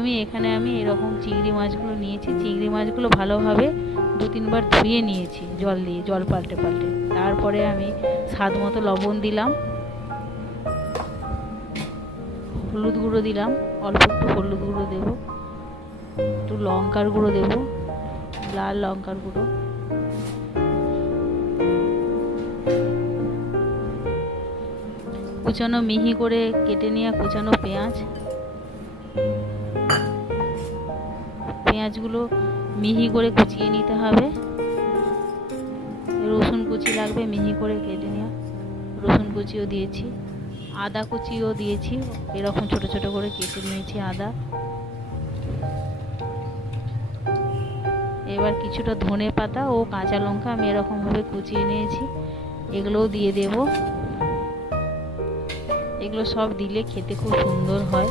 আমি এরকম চিংড়ি মাছগুলো নিয়েছি। চিংড়ি মাছগুলো ভালোভাবে 2-3 বার ধুয়ে নিয়েছি জল দিয়ে, জল পাল্টে পাল্টে। তারপরে আমি স্বাদ মতো লবণ দিলাম, হলুদ গুঁড়ো দিলাম, অল্প একটু হলুদ গুঁড়ো দেবো, একটু লঙ্কার গুঁড়ো দেবো, লাল লঙ্কার গুঁড়ো, কুচানো মিহি করে কেটে নেওয়া কুচানো পেঁয়াজগুলো মিহি করে কুচিয়ে নিতে হবে। রসুন কুচি লাগবে, মিহি করে কেটে নেওয়া রসুন কুচিও দিয়েছি, আদা কুচিও দিয়েছি, এরকম ছোট ছোট করে কেটে নিয়েছি আদা। এবার কিছুটা ধনে পাতা ও কাঁচা লঙ্কা আমি এরকমভাবে কুচিয়ে নিয়েছি, এগুলোও দিয়ে দেব। এগুলো সব দিলে খেতে খুব সুন্দর হয়।